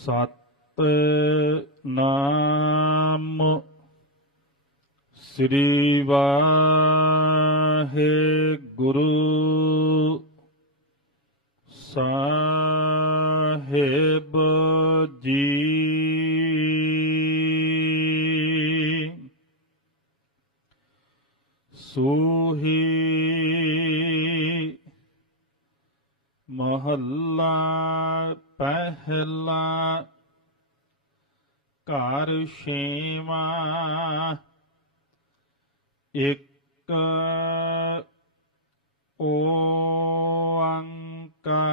ਸਤ ਨਾਮ ਸ੍ਰੀ ਵਾਹਿਗੁਰੂ ਸਾਹਿਬ ਜੀ। ਸੂਹੀ ക്ഷേമ එක්ක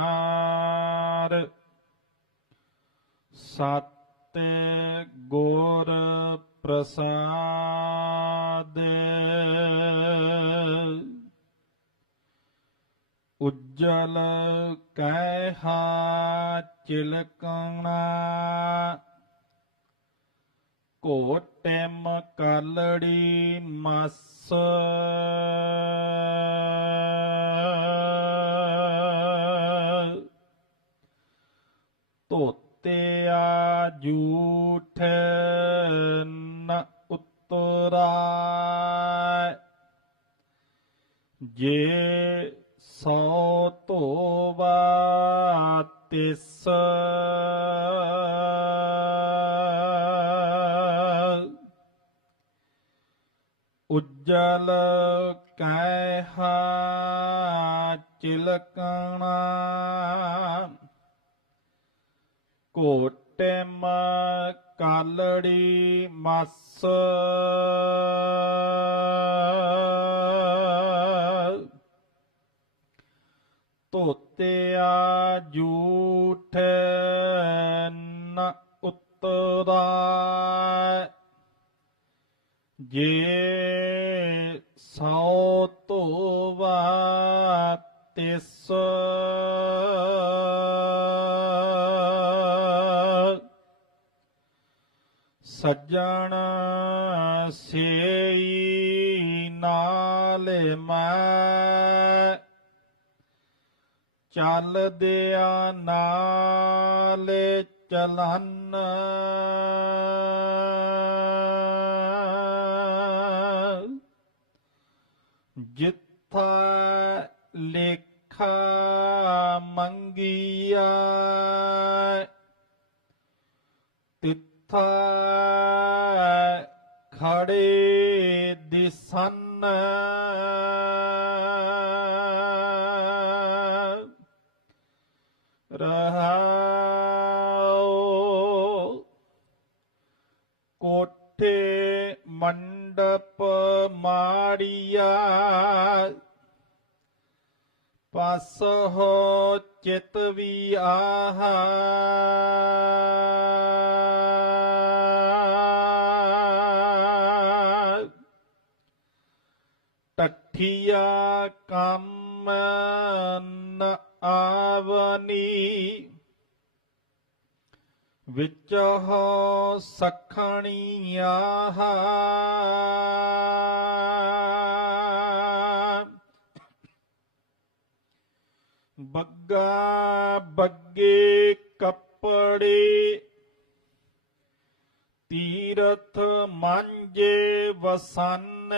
ඕංකාර සත්ත ගෝර ප්‍රසාද උජ්ජල කෑහා චිලකනා ਕੋਟਿਮ ਕਲੜੀ ਮਸ। ਧੋਤਿਆ ਜੂਠ ਨ ਉਤਰਾ ਜੇ ਸੋ ਧੋਵਾ ਤਿਸ। ਉਜਲ ਕਹਿਹਾ ਚਿਲਕਣਾ। ਕੋਟਿਮ ਕਾਲੜੀ ਮਸ। ਧੋਤਿਆ ਜੂਠ ਨ ਉਤਰਾ। ਜੇ ਸੌ ਧੋਵਾ ਤਿਸ ਸੱਜਣ ਸੇਈ ਨਾਲ ਮੈਂ ਚੱਲਦਿਆਂ ਨਾਲ ਚਲਨ ਜਿੱਥਾ ਲੇਖਾ ਮੰਗੀਆ ਤਿੱਥਾ ਖੜੇ ਦਿਸਨ। ਕੋਠੇ ਮੰਡਪ ਮਾੜੀਆ। ਪਸ ਹੋ ਚਿਤ ਵੀ ਆਹਾ। ਟੱਠੀਆ ਕੰਮ ਨ ਆਵਨੀ। ਵਿੱਚ ਹੋ ਸਖਣੀਆਂ ਬੱਗਾ ਬੱਗੇ ਕੱਪੜੇ ਤੀਰਥ ਮੰਜੇ ਵਸਨ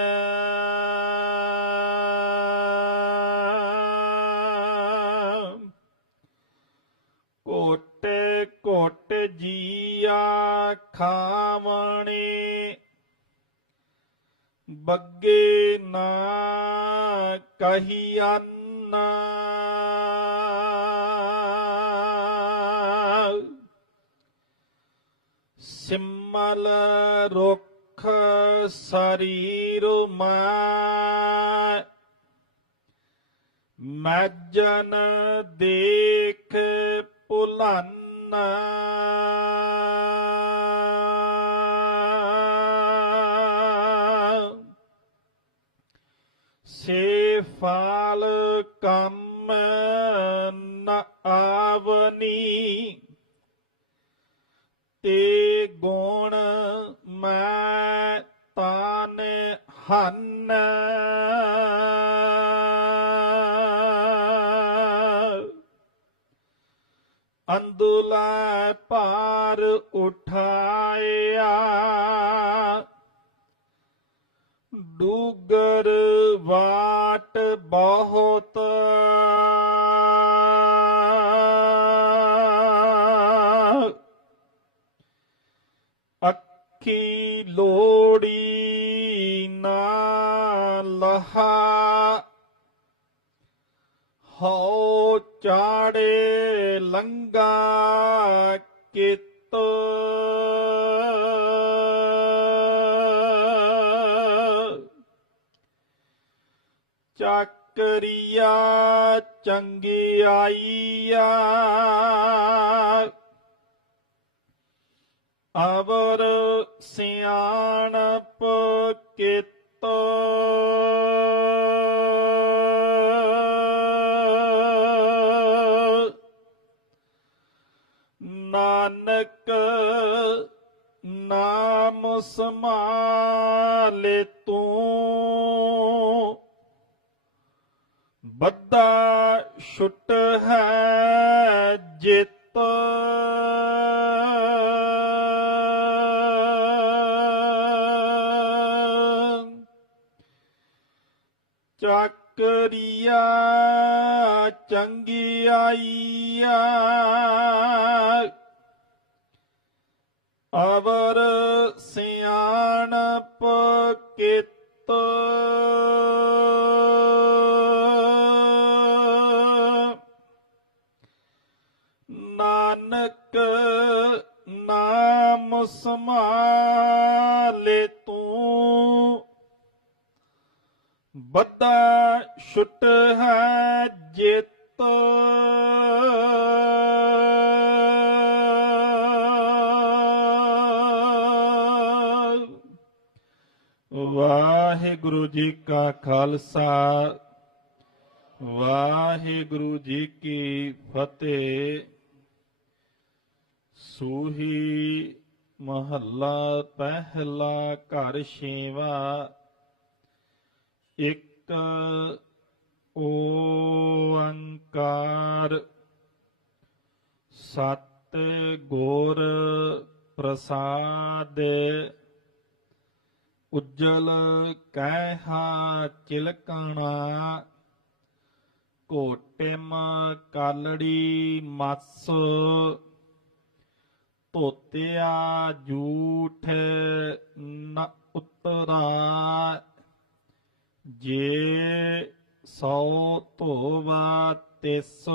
ਕੋਟੇ ਕੋਟ ਜੀਆ ਖਾ ਕਹੀ ਅੰਨ। ਸਿਮਲ ਰੁਖ ਸਰੀਰ ਮੈਂ। ਮੈਜਨ ਦੇਖ ਭੁਲਨ ਫਾਲ ਕੰਮ ਨ ਆਵਨੀ। ਤੇ ਗੁਣ ਮੈਂ ਤਾਨ ਹਨ। ਅੰਦੁਲਾ ਭਾਰ ਉਠਾਇਆ। ਡੂਗਰ ਵਾਟ ਬਹੁਤ ਅੱਖੀ ਲੋੜੀ ਨਾ ਲਹਾ ਹਉ ਚਾੜੇ ਲੰਗਾ ਕਿਤ ਚੱਕਰੀਆ ਚੰਗਿਆਈਆ ਅਵਰ ਸਿਆਣਪ ਕਿਤ। ਨਾਨਕ ਨਾਮ ਸਮਾਲੇ ਤੂੰ। ਬੱਦਾ ਛੁੱਟ ਹੈ ਜਿਤ। ਚੱਕਰੀਆ ਚੰਗਿਆਈਆ ਅਵਰ ਸਿਆਣਪ ਕਿਤ ਬੱਦਾ ਛੁੱਟ ਹੈ ਜਿਤ। ਵਾਹਿਗੁਰੂ ਜੀ ਕਾ ਖਾਲਸਾ, ਵਾਹਿਗੁਰੂ ਜੀ ਕੀ ਫਤਿਹ। ਸੂਹੀ ਮਹੱਲਾ ਪਹਿਲਾ ਘਰ ਛੇਵਾ ਇੱਕ ਓੰਕਾਰ ਸਤ ਗੁਰ ਪ੍ਰਸਾਦ ਉਜਲ ਕਹਿਹਾ ਚਿਲਕਣਾ ਕੋਟਿਮ ਕਾਲੜੀ ਮਸ ਧੋਤਿਆ ਜੂਠ ਨ ਉਤਰਾ ਜੇ ਸੌ ਧੋਵਾ ਤਿਸ